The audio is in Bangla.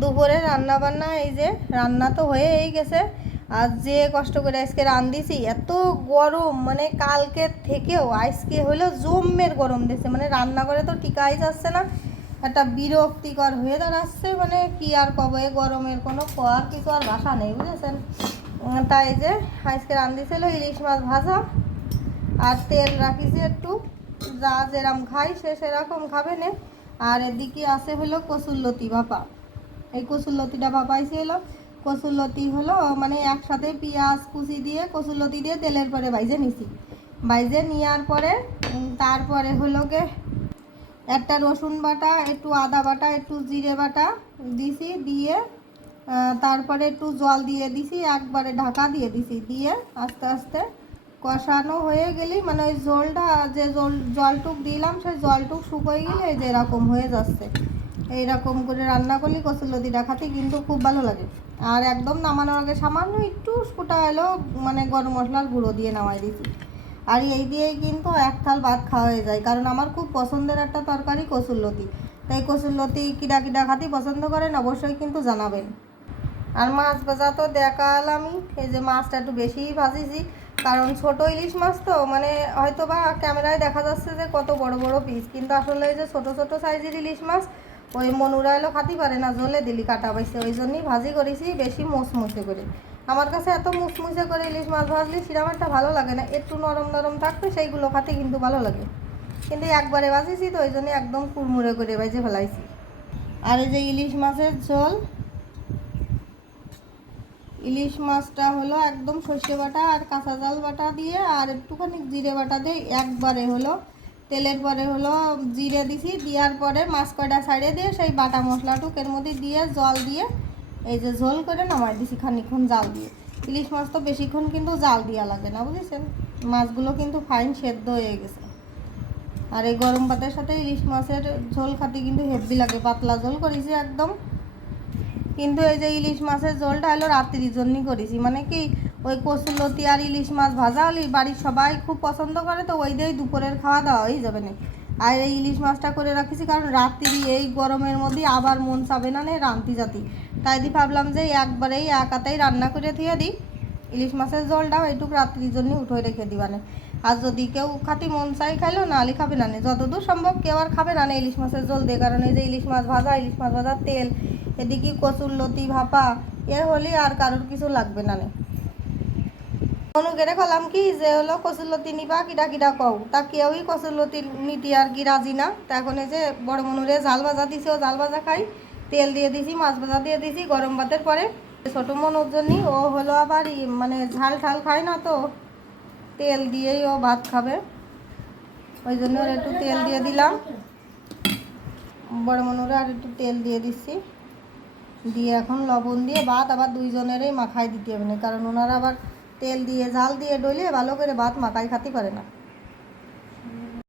দুপুরে রান্না বান্না এই যে রান্না তো হয়েই গেছে। আর যে কষ্ট করে আজকে রান্ধিছি, এত গরম মানে কালকের থেকেও আজকে হলো জম্মের গরম দিছে। মানে রান্না করে তো টিকাই যাচ্ছে না। একটা বিরক্তিকর হয়ে দাঁড়াচ্ছে মানে কি আর কবে গরমের কোনো কর কিছু আর ভাষা নেই, বুঝেছেন? তাই যে আজকে রান্ধিছিল ইলিশ মাছ ভাজা। আর তেল রাখিছি একটু, যা যেরকম খাই সে সেরকম খাবে না। আর এদিকে আছে হলো কসুরলতি বাপা এই কসুরলতিটা বাপাইছে হলো। কসুরলতি হলো মানে একসাথে পেঁয়াজ কুচি দিয়ে কসুরলতি দিয়ে তেলের পরে বাইজে নিছি। বাইজে নেওয়ার পরে তারপরে হলো গে, একটা রসুন বাটা, একটু আদা বাটা, একটু জিরে বাটা দিছি, দিয়ে তারপরে একটু জল দিয়ে দিছি, একবারে ঢাকা দিয়ে দিছি। দিয়ে আস্তে আস্তে কষানো হয়ে গেলেই মানে ওই জলটা, যে জল, জলটুক দিলাম, সেই জলটুক শুকিয়ে গেলে এই যে এরকম হয়ে যাচ্ছে। এইরকম করে রান্না করলে কচুলতিটা খাতে কিন্তু খুব ভালো লাগে। আর একদম নামানোর আগে সামান্য একটু ফুটা এলো মানে গরম মশলার গুঁড়ো দিয়ে নামাই দিছি আর এই দিয়েই কিন্তু এক থাল ভাত খাওয়া হয়ে যায়, কারণ আমার খুব পছন্দের একটা তরকারি কচুরলতি তাই কচুরলতি কিডা কিডা খাতি পছন্দ করেন অবশ্যই কিন্তু জানাবেন। আর মাছ ভাজা তো দেখাল আমি, এই যে মাছটা একটু বেশিই ভাজিছি, কারণ ছোট ইলিশ মাছ তো মানে হয়তো বা ক্যামেরায় দেখা যাচ্ছে যে কত বড় বড় পিস কিন্তু আসলে এই যে ছোট ছোট সাইজের ইলিশ মাছ ওই মনুরা এলো খাতি পারে না, জলে দিলি কাটা পাইছে। ওই জন্যই ভাজি করেছি বেশি মুসমুসে করে। আমার কাছে এত মুসমুসে করে ইলিশ মাছ ভাজলে সেরকম একটা ভালো লাগে না, একটু নরম নরম থাকবে, সেইগুলো খাতে কিন্তু ভালো লাগে। কিন্তু একবারে ভাজিছি তো, ওই জন্য একদম কুড়মুড়ে করে ভেজে ফেলাইছি। আর এই যে ইলিশ মাছের ঝোল, ইলিশ মাছটা হলো একদম সর্ষে বাটা আর কাঁচা জাল বাটা দিয়ে, আর একটুখানি জিরে বাটা দিয়ে একবারে হলো তেলের পরে হলো জিরে দিছি দেওয়ার পরে মাছ কয়টা সাইডে দিয়ে সেই বাটা মশলাটুক এর মধ্যে দিয়ে জল দিয়ে এই যে ঝোল করে নামাই দিছি খানিকক্ষণ জাল দিয়ে। ইলিশ মাছ তো বেশিক্ষণ কিন্তু জাল দেওয়া লাগে না, বুঝেছেন? মাছগুলো কিন্তু ফাইন সেদ্ধ হয়ে গেছে। আর এই গরম ভাতের সাথে ইলিশ মাছের ঝোল খাতে কিন্তু হেভি লাগে, পাতলা ঝোল করেছি একদম। কিন্তু এই যে ইলিশ মাছের ঝোলটা হলো রাত্রির জন্যই করেছি মানে কি ওই কচুলতি আর ইলিশ মাছ ভাজা হলে বাড়ির সবাই খুব পছন্দ করে তো ওই দিয়েই দুপুরের খাওয়া দাওয়া হয়ে যাবে না। আর এই ইলিশ মাছটা করে রাখিছি কারণ রাত্রি এই গরমের মধ্যে আবার মন চাবে না নে রান্তি জাতি। তাই দি ভাবলাম যে একবারেই একাতেই রান্না করে দিয়ে দিই। ইলিশ মাছের ঝোলটাও এইটুকু রাত্রির জন্য উঠে রেখে দিবানে আর যদি কেউ খাতি মন চাই খাইলো না হলে খাবে না নে। যতদূর সম্ভব কেউ আর খাবে না নে ইলিশ মাছের ঝোল দিয়ে। কারণ এই যে ইলিশ মাছ ভাজা, ইলিশ মাছ ভাজার তেল, এদিকে কচুর লতি ভাপা, এ হলে আর কারোর কিছু লাগবে না নে। অনুকেরে কলাম কি যে হলো কচুরলতি নিবা, কিডা কিডা কও। তা কেউই কচুরলতি নিতে আর কি রাজি না। তা এখন এই যে বড় মনুরে জাল ভাজা দিছি, ও জাল ভাজা খাই। তেল দিয়ে দিছি, মাছ ভাজা দিয়ে দিছি, গরম ভাতের পরে ছোট মনুর জন্য ও হলো আবার মানে ঝাল ঠাল খায় না তো, তেল দিয়েই ও ভাত খাবে। ওই জন্য ওর একটু তেল দিয়ে দিলাম। বড় মনুরে আর একটু তেল দিয়ে দিচ্ছি। দিয়ে এখন লবণ দিয়ে ভাত আবার দুইজনেরই মাখাই দিতে হবে না, কারণ ওনারা আবার তেল দিয়ে ঝাল দিয়ে ডলে ভালো করে ভাত মাখাই খাতে পারে না।